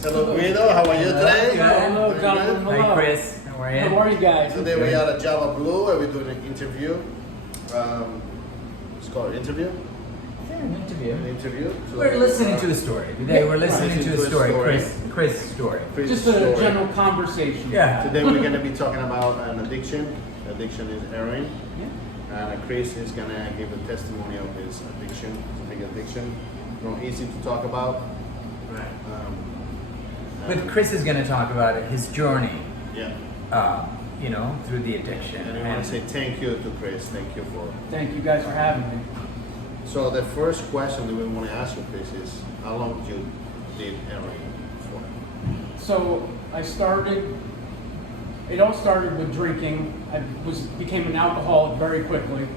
Cris. Hello, Guido. How are you today? Hello, Very Jonathan. good. Hello. Hi, Cris. How are you? How are you guys? Today we are at Java Blue and we're doing an interview. It's called an interview. Yeah, an interview. An interview. So, We're listening to a story. Today we're listening to a story. Cris' story. Cris' Just a story. general conversation. Yeah. Today we're going to be talking about an addiction. Addiction is heroin. Yeah. And Cris is going to give a testimony of his addiction. It's a big addiction. Not easy to talk about. Right. And But Cris is going to talk about his journey, yeah. Through the addiction. And I want to say thank you to Cris. Thank you for. Thank you guys for having me. So the first question that we want to ask you, Cris, is how long did you did heroin for? So it all started with drinking. I became an alcoholic very quickly.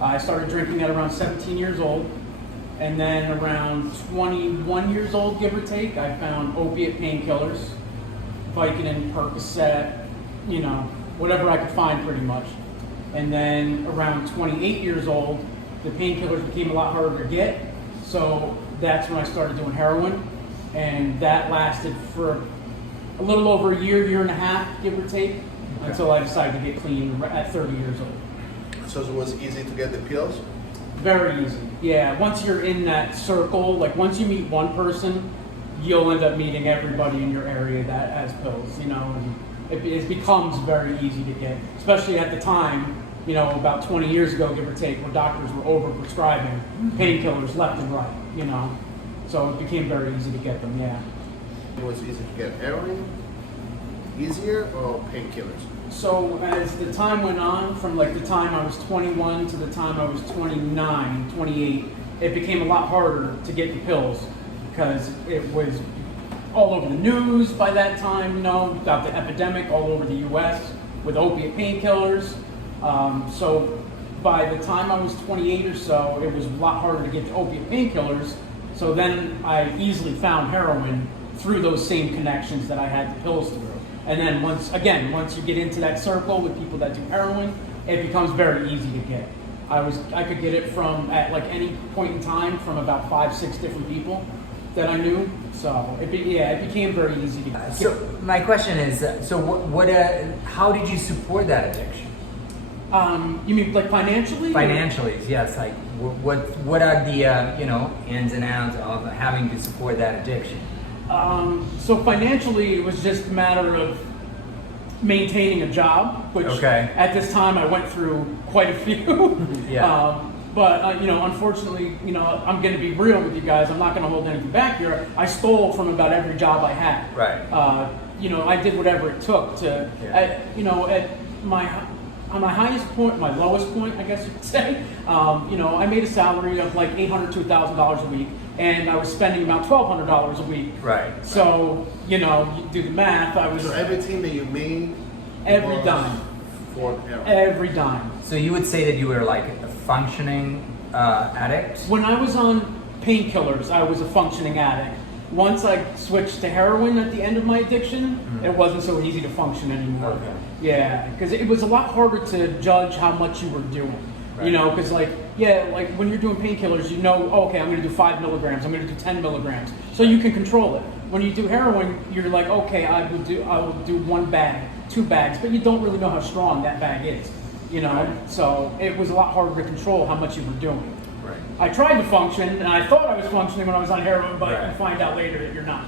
I started drinking at around 17 years old. And then around 21 years old, give or take, I found opiate painkillers, Vicodin, Percocet, whatever I could find pretty much. And then around 28 years old, the painkillers became a lot harder to get. So that's when I started doing heroin. And that lasted for a little over a year and a half, give or take, until I decided to get clean at 30 years old. So it was easy to get the pills? Very easy. Yeah, once you're in that circle, like once you meet one person, you'll end up meeting everybody in your area that has pills, and it becomes very easy to get, especially at the time, about 20 years ago, give or take, where doctors were over-prescribing painkillers left and right, So it became very easy to get them, yeah. It was easy to get heroin, easier, or painkillers? So as the time went on, from like the time I was 21 to the time I was 29, 28, it became a lot harder to get the pills because it was all over the news by that time, about the epidemic all over the US with opiate painkillers. So by the time I was 28 or so, it was a lot harder to get the opiate painkillers. So then I easily found heroin through those same connections that I had the pills through. And then once you get into that circle with people that do heroin, it becomes very easy to get. I could get it from at like any point in time from about 5-6 different people that I knew. So it became very easy to get. So my question is, how did you support that addiction? You mean like financially? Financially, yes. Like what are the ins and outs of having to support that addiction? So financially, it was just a matter of maintaining a job, which at this time I went through quite a few. Yeah. But unfortunately, I'm going to be real with you guys. I'm not going to hold anything back here. I stole from about every job I had. Right. I did whatever it took to. On my highest point, my lowest point, I guess you could say. I made a salary of like $800 to $1,000 a week. And I was spending about $1,200 a week. Right. So, you do the math. So everything that you made? Every dime. For heroin? Every dime. So you would say that you were like a functioning addict? When I was on painkillers, I was a functioning addict. Once I switched to heroin at the end of my addiction, it wasn't so easy to function anymore. Okay. Yeah, because it was a lot harder to judge how much you were doing. Right. Because like when you're doing painkillers, okay, I'm going to do 5 milligrams, I'm going to do 10 milligrams, so you can control it. When you do heroin, you're like, okay, I will do 1 bag, 2 bags, but you don't really know how strong that bag is, Right. So it was a lot harder to control how much you were doing. Right. I tried to function, and I thought I was functioning when I was on heroin, but Right. you find out later that you're not.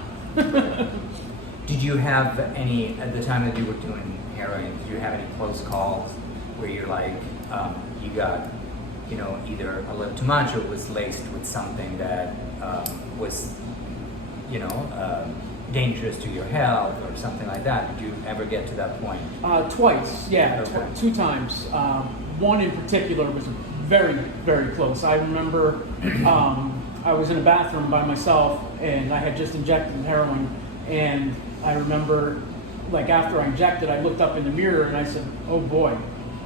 Did you have any, at the time that you were doing heroin, did you have any close calls where you're like, you got, either a little too much or was laced with something that was, dangerous to your health or something like that? Did you ever get to that point? Twice, yeah, Okay. 2 times. One in particular was very, very close. I remember I was in a bathroom by myself and I had just injected heroin, and I remember like after I injected, I looked up in the mirror and I said, oh boy,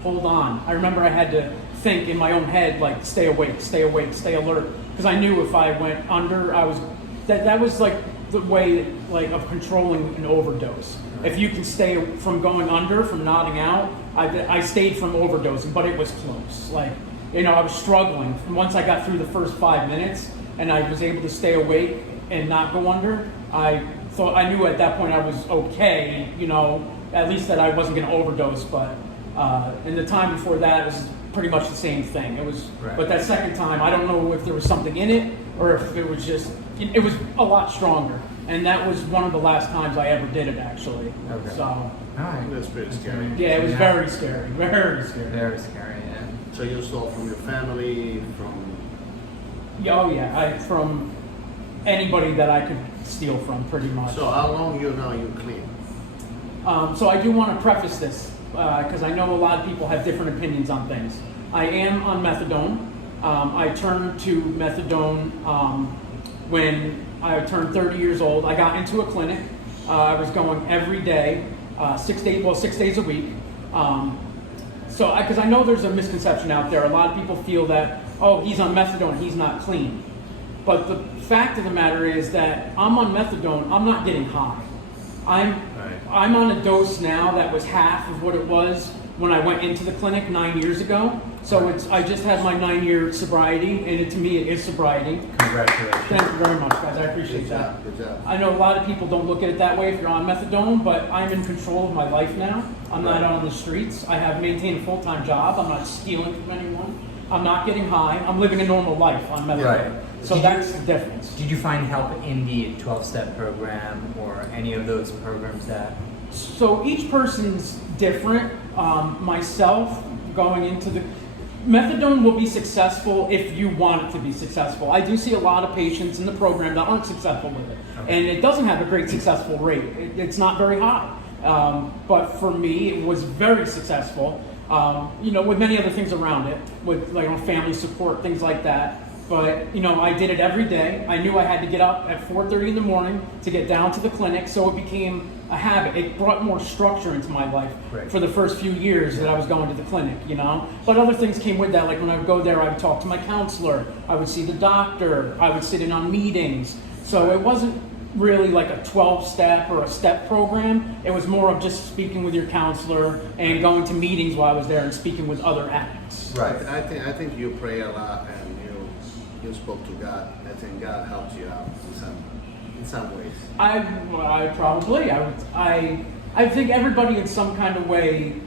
hold on. I remember I had to think in my own head, like, stay awake, stay alert, because I knew if I went under, that was like the way like of controlling an overdose. If you can stay from going under, from nodding out, I stayed from overdosing, but it was close. Like, I was struggling. Once I got through the first 5 minutes and I was able to stay awake and not go under, I thought I knew at that point I was okay, you know, at least that I wasn't going to overdose. But in the time before that, it was pretty much the same thing. It was, Right. but that second time, I don't know if there was something in it or if it was just, it was a lot stronger. And that was one of the last times I ever did it, actually. Okay. So, All right. That's pretty scary. yeah, it was very scary, very scary. Very scary, yeah. So you stole from your family, from Yeah, oh yeah, from anybody that I could steal from, pretty much. so how long you clean? So I do want to preface this because I know a lot of people have different opinions on things. I am on methadone. I turned to methadone when I turned 30 years old. I got into a clinic. I was going every day, 6 days a week. So because I know there's a misconception out there. A lot of people feel that, oh, he's on methadone, he's not clean. But the fact of the matter is that I'm on methadone, I'm not getting high. I'm on a dose now that was half of what it was when I went into the clinic 9 years ago. So I just had my 9-year sobriety, and to me it is sobriety. Congratulations. Thank you very much, guys. I appreciate Good that. job. Good job. I know a lot of people don't look at it that way if you're on methadone, but I'm in control of my life now. I'm not Right. out on the streets. I have maintained a full-time job. I'm not stealing from anyone. I'm not getting high. I'm living a normal life on methadone. Right. So that's the difference. Did you find help in the 12-step program or any of those programs that? So each person's different. Myself, going into the methadone will be successful if you want it to be successful. I do see a lot of patients in the program that aren't successful with it, and it doesn't have a great successful rate. It's not very high, but for me, it was very successful. You know, with many other things around it, with like family support, things like that. But you know, I did it every day. I knew I had to get up at 4:30 in the morning to get down to the clinic, so it became a habit. It brought more structure into my life Right. for the first few years that I was going to the clinic, you know. But other things came with that, like when I would go there, I would talk to my counselor, I would see the doctor, I would sit in on meetings. So it wasn't really like a 12-step or a step program. It was more of just speaking with your counselor and going to meetings while I was there and speaking with other addicts. Right. I think you pray a lot and you spoke to God. I think God helped you out in some ways. I think everybody in some kind of way,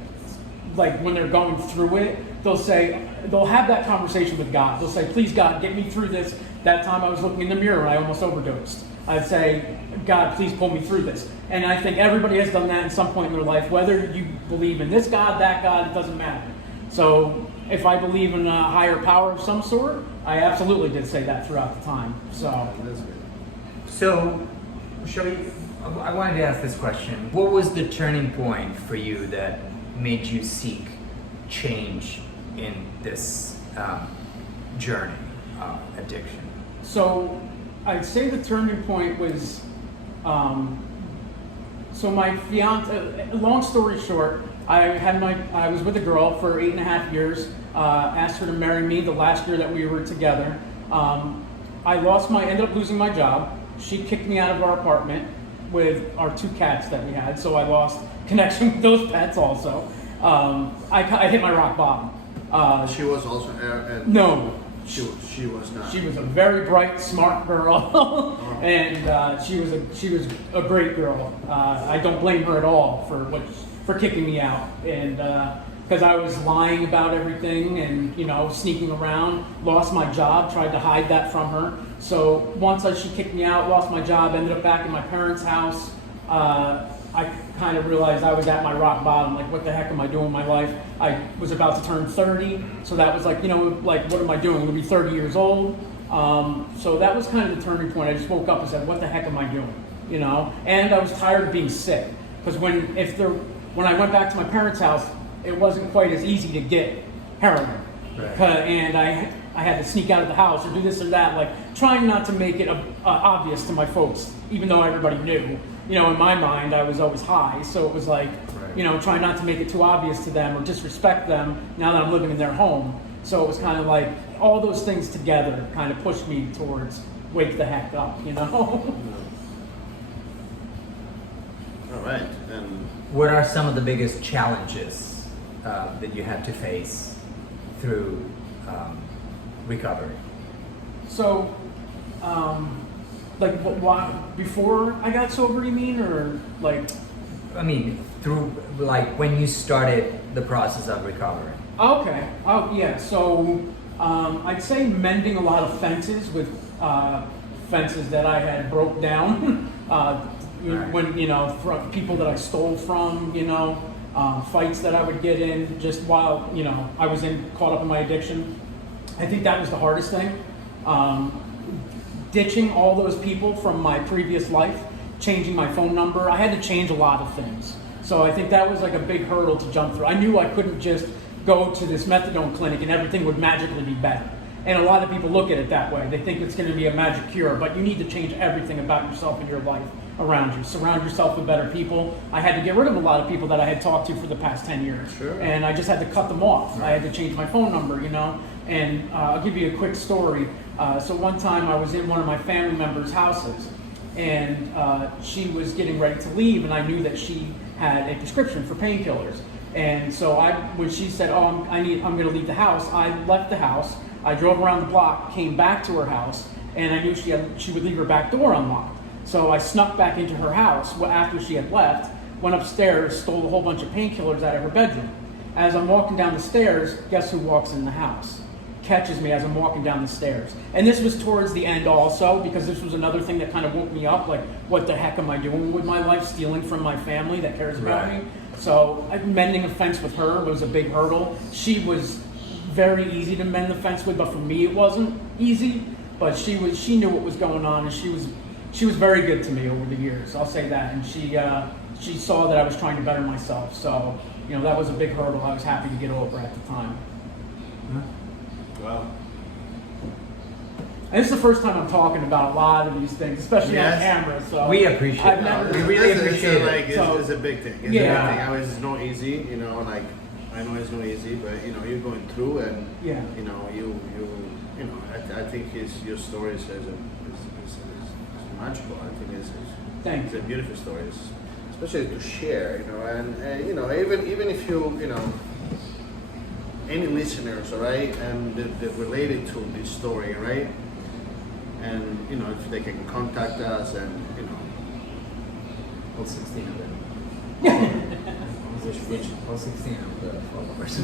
like when they're going through it, they'll have that conversation with God. They'll say, please God, get me through this. That time I was looking in the mirror and I almost overdosed. I'd say, God, please pull me through this. And I think everybody has done that at some point in their life, whether you believe in this God, that God, it doesn't matter. So if I believe in a higher power of some sort, I absolutely did say that throughout the time. So, That's good. So, I wanted to ask this question. What was the turning point for you that made you seek change in this journey of addiction? so I'd say the turning point was, so my fiance, long story short, I was with a girl for 8.5 years, asked her to marry me the last year that we were together. I ended up losing my job. She kicked me out of our apartment with our 2 cats that we had, so I lost connection with those pets also. I hit my rock bottom. She was also No, she was not. she was a very bright, smart girl, and she was a great girl. I don't blame her at all for kicking me out, and because I was lying about everything and sneaking around, lost my job, tried to hide that from her. So once she kicked me out, lost my job, ended up back in my parents' house. I kind of realized I was at my rock bottom. Like, what the heck am I doing in my life? I was about to turn 30, so that was like, what am I doing? I'm gonna be 30 years old. So that was kind of the turning point. I just woke up and said, what the heck am I doing? And I was tired of being sick, because when I went back to my parents' house, it wasn't quite as easy to get heroin. Right. And I had to sneak out of the house or do this or that, like trying not to make it obvious to my folks, even though everybody knew. In my mind, I was always high, so it was like, trying not to make it too obvious to them or disrespect them now that I'm living in their home. So it was kind of like all those things together kind of pushed me towards wake the heck up, All right. And What are some of the biggest challenges that you had to face through recovery? So, Like, why, before I got sober, you mean, or like? I mean, through like when you started the process of recovery. Okay. Oh, yeah. So I'd say mending a lot of fences with fences that I had broke down. Right. When, from people that I stole from, fights that I would get in just while, I was caught up in my addiction. I think that was the hardest thing. Ditching all those people from my previous life, changing my phone number. I had to change a lot of things. So I think that was like a big hurdle to jump through. I knew I couldn't just go to this methadone clinic and everything would magically be better. And a lot of people look at it that way. They think it's going to be a magic cure, but you need to change everything about yourself and your life around you. Surround yourself with better people. I had to get rid of a lot of people that I had talked to for the past 10 years. Sure. And I just had to cut them off. I had to change my phone number, And I'll give you a quick story. So one time I was in one of my family members' houses, and she was getting ready to leave, and I knew that she had a prescription for painkillers. And so when she said, "Oh, I'm going to leave the house," I left the house. I drove around the block, came back to her house, and I knew she would leave her back door unlocked. So I snuck back into her house after she had left, went upstairs, stole a whole bunch of painkillers out of her bedroom. As I'm walking down the stairs, guess who walks in the house? Catches me as I'm walking down the stairs. And this was towards the end also, because this was another thing that kind of woke me up, like, what the heck am I doing with my life, stealing from my family that cares about me? So mending a fence with her was a big hurdle. She was very easy to mend the fence with, but for me it wasn't easy. But she knew what was going on, and she was very good to me over the years. I'll say that. And she saw that I was trying to better myself. So that was a big hurdle I was happy to get over at the time. Wow. And this is the first time I'm talking about a lot of these things, especially on camera. So we appreciate it. We really appreciate it. It's a big thing. It's a big thing. I mean, it's not easy, like I know it's not easy, but you're going through, and I think your story is magical. I think it's a beautiful story, especially to share, and even if any listeners, all right, and that related to this story, right, and if they can contact us, and all 16 of them. All 16 of the followers.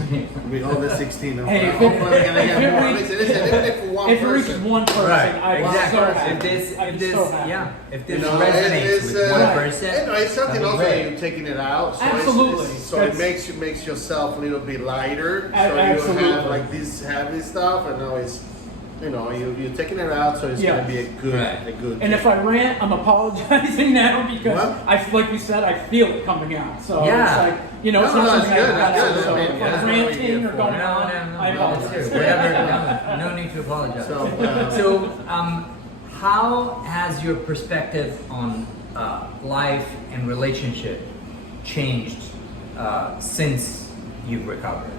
All the 16 of them. Hey, Hopefully we're gonna get more. Listen, even if one if it reaches person. one person, Right, I'd exactly. be so happy. If this resonates with one person, it's something that'd be also great. you're taking it out. So Absolutely. So it makes yourself a little bit lighter. So Absolutely. you have like this heavy stuff, and now it's you're taking it out, so it's gonna be a good. And if I rant, I'm apologizing now because What? like we said, I feel it coming out. So it's like it's No, not something that's good, I got that's good. So I mean, if that's I'm what we're ranting here or for. going No, on, I that's apologize. true. Whatever, no need to apologize. So, how has your perspective on life and relationship changed since you've recovered?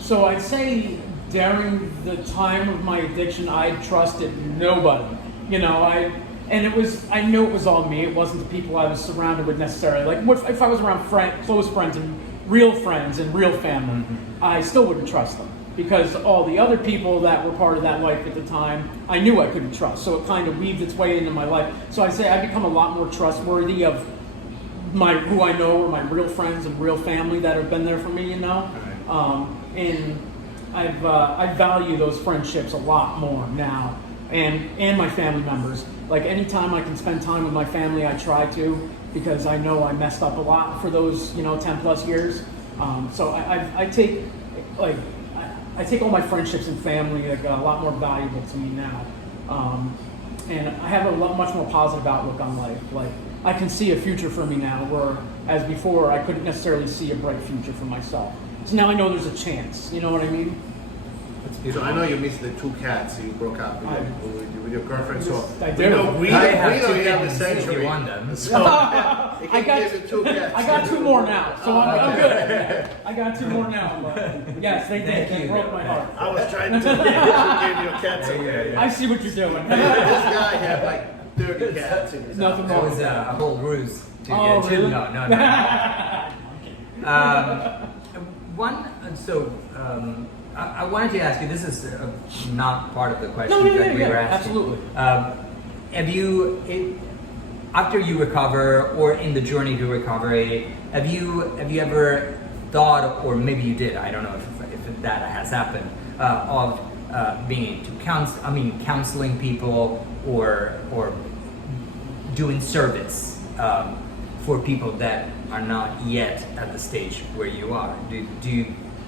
So I'd say during the time of my addiction, I trusted nobody. I knew it was all me. It wasn't the people I was surrounded with necessarily. Like if I was around close friends and real family, I still wouldn't trust them because all the other people that were part of that life at the time, I knew I couldn't trust. So it kind of weaved its way into my life. So I'd say I've become a lot more trustworthy of who I know or my real friends and real family that have been there for me. And I value those friendships a lot more now, and my family members. Like anytime I can spend time with my family, I try to, because I know I messed up a lot for those 10 plus years. So I take all my friendships and family like a lot more valuable to me now, and I have a much more positive outlook on life. Like I can see a future for me now, whereas before I couldn't necessarily see a bright future for myself. So now I know there's a chance. You know what I mean? So I know you missed the 2 cats you broke up with your girlfriend. So I we do. know you I have have 2 the kittens if century. you want them. So you can give the 2 cats. I got 2 more now, so I'm good. I got 2 more now. But yes, they did. They broke my heart. I was trying to give your cats away. I see what you're doing. This guy had like 30 cats in his Nothing house. It wrong. was a whole ruse to Oh, get really? No. I wanted to ask you. This is not part of the question No, that we were asking. absolutely. have you, after you recover or in the journey to recovery, have you ever thought, or maybe you did, I don't know if that has happened, of being to counseling people or doing service for people that are not yet at the stage where you are? Do you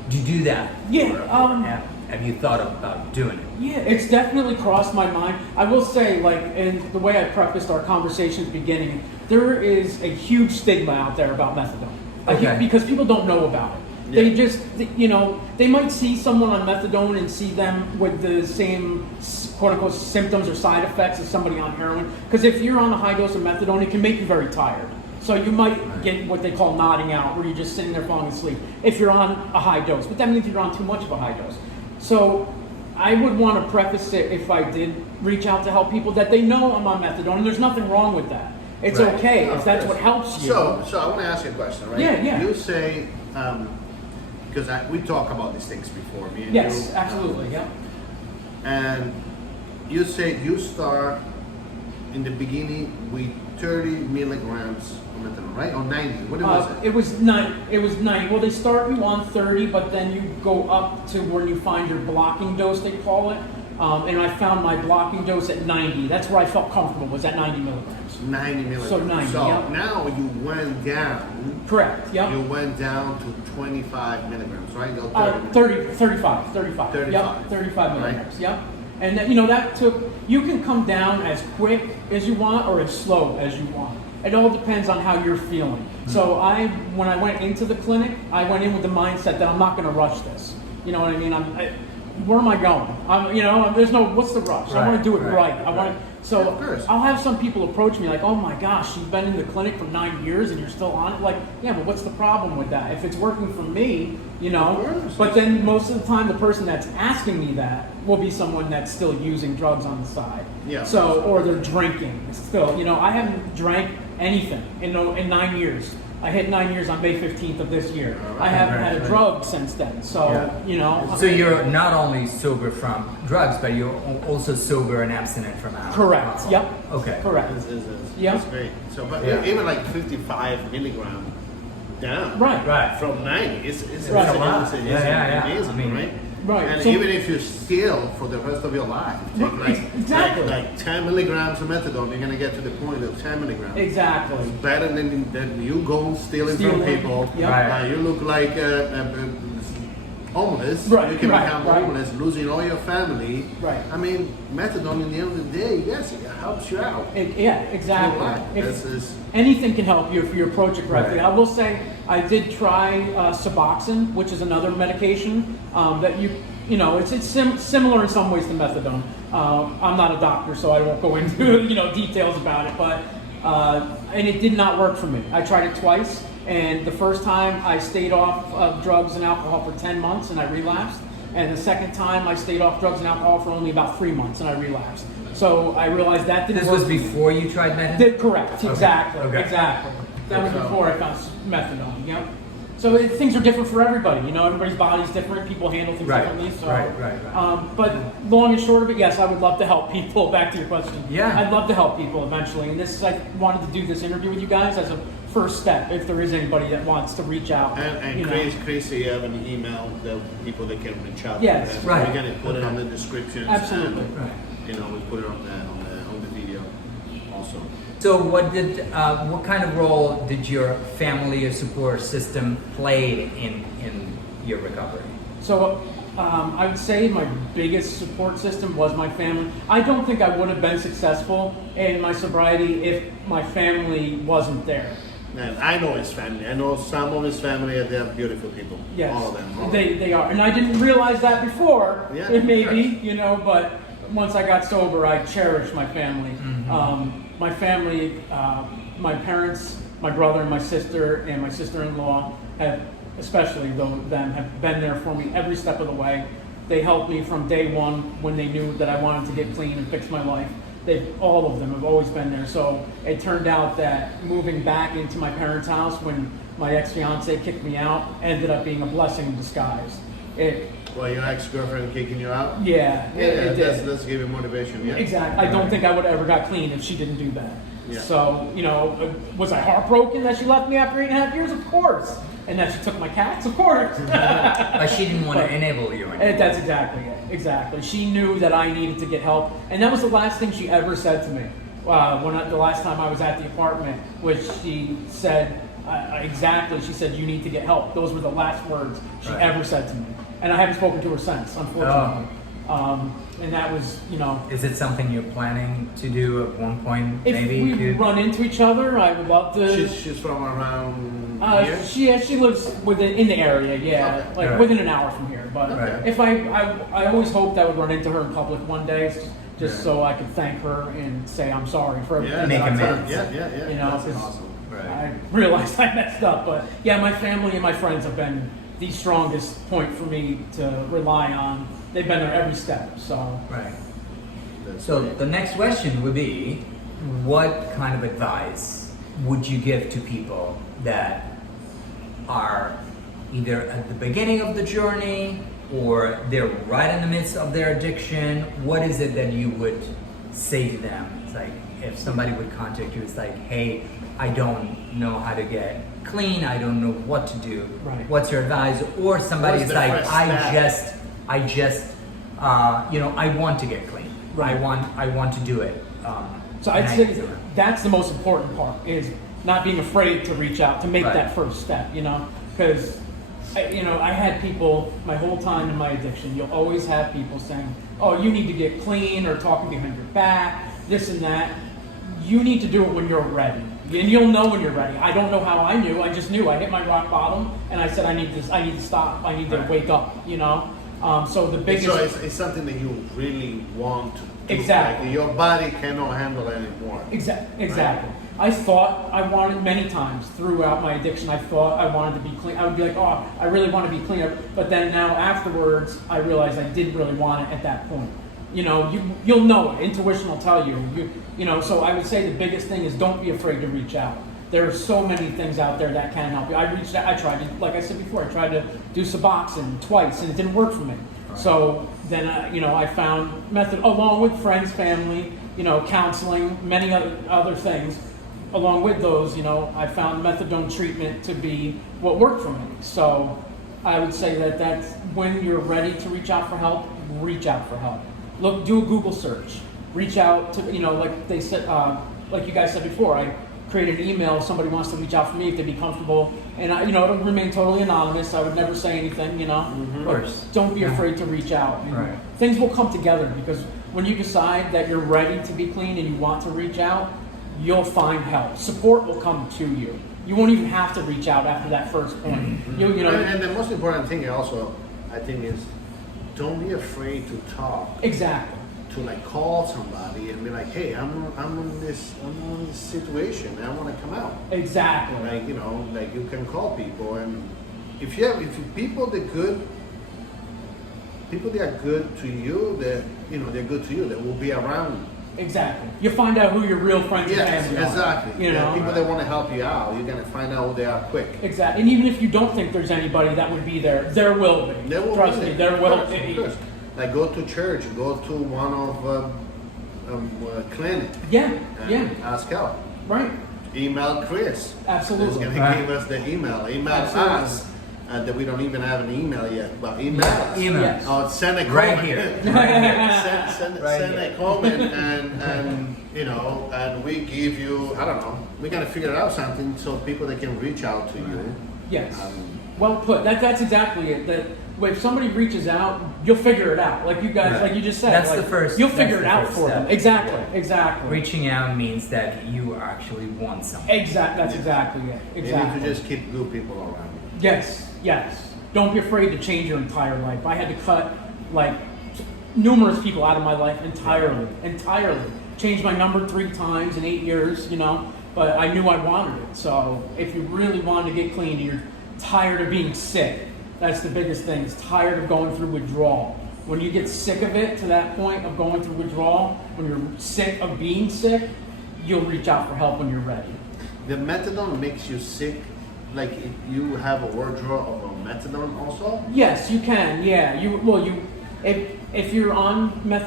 do that? Yeah. Or have you thought about doing it? Yeah, it's definitely crossed my mind. I will say, like, in the way I prefaced our conversation at the beginning, there is a huge stigma out there about methadone. Okay. Because people don't know about it. Yeah. They just, they might see someone on methadone and see them with the same quote unquote symptoms or side effects as somebody on heroin. Because if you're on a high dose of methadone, it can make you very tired. So you might get what they call nodding out, where you're just sitting there falling asleep if you're on a high dose. But that means you're on too much of a high dose. So I would want to preface it, if I did reach out to help people, that they know I'm on methadone, and there's nothing wrong with that. It's Right. okay Of if that's course. what helps you. So I want to ask you a question, right? Yeah. You say, because we talked about these things before, me and Yes, you. absolutely, yeah. And you say you start in the beginning with 30 milligrams of methadone, right? Or 90? What was it? It was 90. Well, they start you on 30, but then you go up to where you find your blocking dose, they call it. And I found my blocking dose at 90. That's where I felt comfortable, was at 90 milligrams. 90 milligrams. So 90, So yeah. now you went down. Correct, yep. You went down to 25 milligrams, right? No, 30. 35. 35. Yep, 35 Right. milligrams, yep. And that, that you can come down as quick as you want or as slow as you want. It all depends on how you're feeling. Mm-hmm. So when I went into the clinic, I went in with the mindset that I'm not going to rush this. You know what I mean? Where am I going? There's no, what's the rush? I want to do it right. I want to. So Yeah, of course. I'll have some people approach me like, oh my gosh, you've been in the clinic for 9 years and you're still on it? Like, yeah, but what's the problem with that? If it's working for me, Of course. But then most of the time the person that's asking me that will be someone that's still using drugs on the side. Yeah. So, or they're drinking still. I haven't drank anything in 9 years. I hit 9 years on May 15th of this year. All right. I haven't had a Right. drug since then. So, So you're not only sober from drugs, but you're also sober and abstinent from alcohol. Correct. Yep. Okay. Correct. Yeah. Yeah. That's great. So, but Yeah. even like 55 milligram down. Right. Right. From 90, it's Right. a lot. it's Yeah. amazing, I mean, right? Right. And So- even if you still for the rest of your life, take Exactly. like 10 milligrams of methadone, you're gonna get to the point of 10 milligrams. Exactly. It's better than you go stealing from Stealing. people. Yep. Right. You look like homeless. Right, You can right, become right. homeless, losing all your family. Right. I mean, methadone in the end of the day, yes, it helps you out. Yeah, exactly. Right. If- This is anything can help you if you approach it correctly. Right. I will say I did try Suboxone, which is another medication that it's similar in some ways to methadone. I'm not a doctor, so I won't go into details about it, but and it did not work for me. I tried it twice, and the first time I stayed off of drugs and alcohol for 10 months and I relapsed, and the second time I stayed off drugs and alcohol for only about 3 months and I relapsed. So I realized that didn't This work. was before you tried methadone? Correct, exactly, Okay. exactly. That was So- before I found methadone, yep. So things are different for everybody, everybody's body's different, people handle things Right, differently, so. right. But long and short of it, yes, I would love to help people, back to your question. Yeah. I'd love to help people eventually, and I wanted to do this interview with you guys as a first step, if there is anybody that wants to reach out. and Cris, you have an email that people that can reach out Yes. to. And Right. We're gonna put it on the description. Absolutely. Right. We put it on the video also. So what kind of role did your family or support system play in your recovery? So I would say my biggest support system was my family. I don't think I would have been successful in my sobriety if my family wasn't there. And I know his family. I know some of his family. They are beautiful people. Yes, All of them. they are, and I didn't realize that before. Yeah, Maybe but once I got sober, I cherished my family. My family, my parents, my brother, and my sister-in-law have, especially them, have been there for me every step of the way. They helped me from day one when they knew that I wanted to get clean and fix my life. All of them have always been there. So it turned out that moving back into my parents' house when my ex-fiance kicked me out ended up being a blessing in disguise. Well, your ex-girlfriend kicking you out? Yeah, Yeah, it did. let's give you motivation, yeah. Exactly. I don't think I would have ever got clean if she didn't do that. Yeah. So, was I heartbroken that she left me after 8.5 years? Of course. And that she took my cats? Of course. But she didn't want to enable you. That's exactly it. Exactly. She knew that I needed to get help. And that was the last thing she ever said to me. The last time I was at the apartment, which she said, exactly, she said, you need to get help. Those were the last words she ever said to me. And I haven't spoken to her since, unfortunately. And that was, Is it something you're planning to do at one point? if Maybe we run into each other, I would love to. She's from around here? She lives in the area, yeah, Okay. like Right. within an hour from here. But Okay. if I always hoped I would run into her in public one day, just so I could thank her and say I'm sorry for everything. Make that I've done. amends. Yeah. That's 'cause awesome. I realized I messed up, but yeah, my family and my friends have been the strongest point for me to rely on. They've been there every step, so. Right. That's So great. the next question would be, what kind of advice would you give to people that are either at the beginning of the journey or they're right in the midst of their addiction? What is it that you would say to them? It's like if somebody would contact you, it's like, hey, I don't know how to get clean. I don't know what to do. Right. What's your advice? Or somebody's What's the like, first I just, I want to get clean. Right. I want to do it. So and I'd I say can do it. that's the most important part, is not being afraid to reach out, to make Right. that first step, because, I had people my whole time in my addiction, you'll always have people saying, oh, you need to get clean, or talking behind your back, this and that. You need to do it when you're ready. And you'll know when you're ready. I don't know how I knew. I just knew. I hit my rock bottom, and I said, I need to stop. I need to Right. wake up. So the biggest. So it's something that you really want to do. Exactly. Like your body cannot handle anymore. Exactly. I thought I wanted, many times throughout my addiction, I thought I wanted to be clean. I would be like, oh, I really want to be cleaner. But then now afterwards, I realized I didn't really want it at that point. You'll know it. Intuition will tell you. So I would say the biggest thing is don't be afraid to reach out. There are so many things out there that can help you. I reached out. I tried to, like I said before, I tried to do Suboxone twice, and it didn't work for me. Right. So then, I found method along with friends, family, counseling, many other things. Along with those, I found methadone treatment to be what worked for me. So I would say that that's when you're ready to reach out for help, reach out for help. Do a Google search. Reach out to, like they said, like you guys said before, I create an email if somebody wants to reach out for me, if they'd be comfortable. And, it'll remain totally anonymous. I would never say anything, Of course. But don't be Yeah. afraid to reach out. And Right. things will come together, because when you decide that you're ready to be clean and you want to reach out, you'll find help. Support will come to you. You won't even have to reach out after that first point. And the most important thing also, I think, is don't be afraid to talk. Exactly. To call somebody and be like, hey, I'm in this situation. I want to come out. Exactly. You can call people, and if people that are good to you, they're good to you. They will be around you. Exactly. You find out who your real friends and Yes, family are. exactly. People that want to help you out, you're gonna find out who they are quick. Exactly. And even if you don't think there's anybody that would be there, there will be. There will Trust be me, there will Of be. course. Like go to church, go to one of clinic, Yeah, and yeah, ask help. right. Email Cris. Absolutely. He's gonna Right. give us the email. Email Absolutely. us. That we don't even have an email yet, but email us. Email. Yes. Or send a comment. Right here. Send Right send here. a comment and we give you, I don't know, we gotta figure out something so people that can reach out to you. Yes. Um, Well put. That's exactly it. That if somebody reaches out, you'll figure it out. Like you guys, Right. like you just said. That's like, the first- You'll that's figure the it out first for them. step. Exactly. Exactly. Reaching out means that you actually want something. That's exactly it. You need Exactly. to just keep good people around you. Yes, yes. Don't be afraid to change your entire life. I had to cut numerous people out of my life entirely. Changed my number 3 times in 8 years, but I knew I wanted it. So if you really wanted to get clean and you're tired of being sick, that's the biggest thing, is tired of going through withdrawal. When you get sick of it to that point of going through withdrawal, when you're sick of being sick, you'll reach out for help when you're ready. The methadone makes you sick like you have a wardrobe of a methadone also? Yes, you can. Yeah, if you're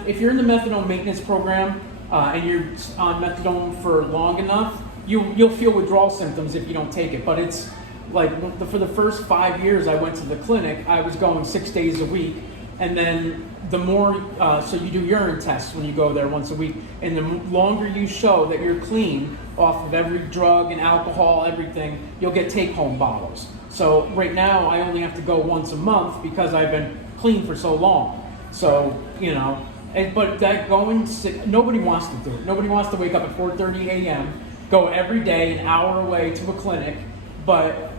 if you're in the methadone maintenance program and you're on methadone for long enough, you'll feel withdrawal symptoms if you don't take it. But it's like for the first 5 years I went to the clinic, I was going 6 days a week, and then the more so you do urine tests when you go there once a week, and the longer you show that you're clean off of every drug and alcohol, everything, you'll get take-home bottles. So right now I only have to go once a month because I've been clean for so long. So but that nobody wants to do it. Nobody wants to wake up at 4:30 a.m., go every day an hour away to a clinic. But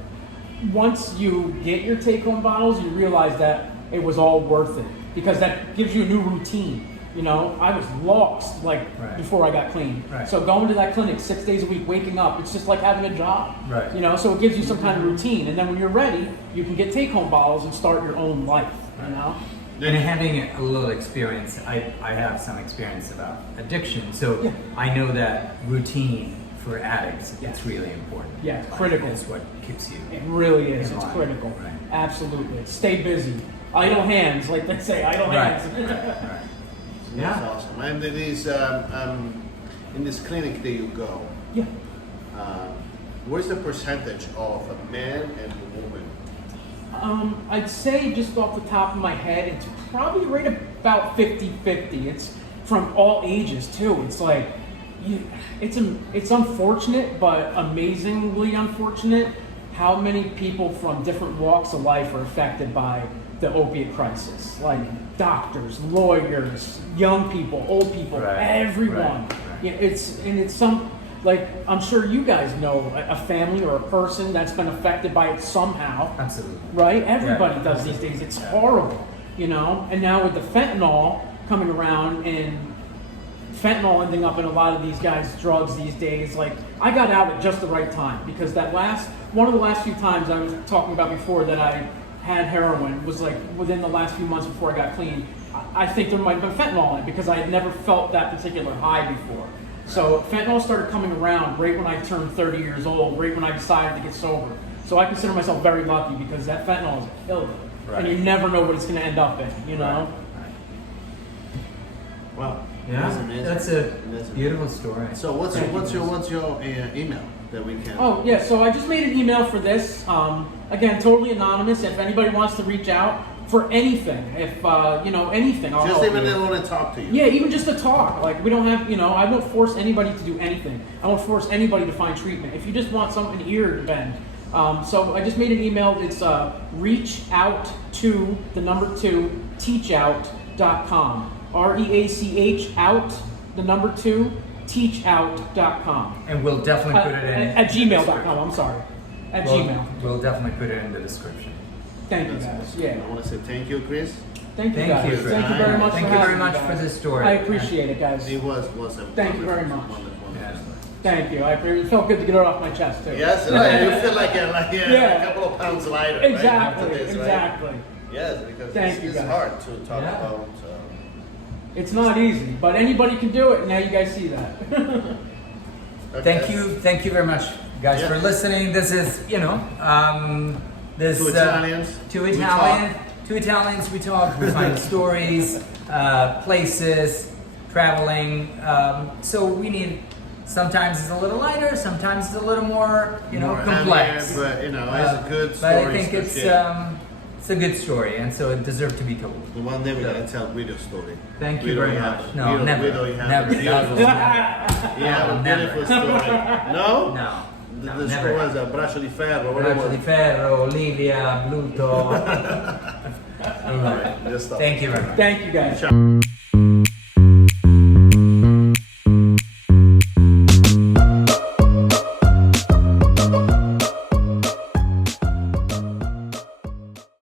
once you get your take-home bottles, you realize that it was all worth it, because that gives you a new routine. I was lost before I got clean. Right. So going to that clinic 6 days a week, waking up, it's just like having a job. Right. So it gives you some kind of routine, and then when you're ready, you can get take-home bottles and start your own life. And having a little experience, I have some experience about addiction, so Yeah. I know that routine for addicts, Yeah. it's really important. Yeah, it's critical. It's what keeps you. It really is. in It's line. critical. Right. Absolutely. Stay busy. Idle hands, like they say. Idle Right. hands. Right. That's Yeah. awesome. And it is in this clinic that you go. Yeah. Where's the percentage of a man and a woman? I'd say just off the top of my head, it's probably right about 50-50. It's from all ages too. It's like, it's unfortunate, but amazingly unfortunate how many people from different walks of life are affected by the opiate crisis. Like doctors, lawyers, young people, old people, Right, everyone. right. Yeah, it's some, like, I'm sure you guys know a family or a person that's been affected by it somehow. Absolutely. Right? Everybody Yeah. does these days. It's horrible, And now with the fentanyl coming around and fentanyl ending up in a lot of these guys' drugs these days, like, I got out at just the right time, because one of the last few times I was talking about before that I had heroin was like within the last few months before I got clean. I think there might have been fentanyl in it, because I had never felt that particular high before. So fentanyl started coming around right when I turned 30 years old, right when I decided to get sober. So I consider myself very lucky, because that fentanyl is a killer. Right. And you never know what it's going to end up in, Right. Wow. Yeah, amazing. that's a Amazing. beautiful story. So what's your email that we can? Oh, yeah, so I just made an email for this. Again, totally anonymous. If anybody wants to reach out for anything, if, anything, I'll Just help even you. they want to talk to you. Yeah, even just to talk. Like, we don't have, I won't force anybody to do anything. I won't force anybody to find treatment. If you just want an ear to bend. So I just made an email. It's reach out to the number 2 teachout.com. REACH out the number 2 teachout.com. And we'll definitely put it in At gmail.com. I'm sorry. At Gmail. We'll definitely put it in the description. Thank you guys. Yeah. I want to say thank you, Chris. Thank you Thank guys. you. Thank you very much Thank for you having very much me, for guys. this story. I appreciate it, guys. It was a Thank you very wonderful, much. wonderful Yeah. story. Thank you. It felt good to get it off my chest too. Yes, right. You feel like Yeah. a couple of pounds lighter. Exactly. Right, after this, right? Exactly. Yes, because Thank you, it's guys. hard to talk Yeah. about. It's not easy, but anybody can do it. And now you guys see that. Thank you very much, guys, Yeah. for listening. This is, this Two Italians. two We Italians. We talk. We find stories, places, traveling. So we need. Sometimes it's a little lighter. Sometimes it's a little more, More complex. heavier, but it's a good story. But I think it's a good story, and so it deserves to be told. One day we're gonna tell Guido's story. Thank you Guido, very you much. have- No, Guido, never, Guido, you have never. a beautiful Never. You have a Never. beautiful story. No? No. The No, story never. was a braccio di ferro. What Braccio was di it? Ferro, Olivia, Bluto. All right, just stop. Thank you very much. Thank you guys. Ciao.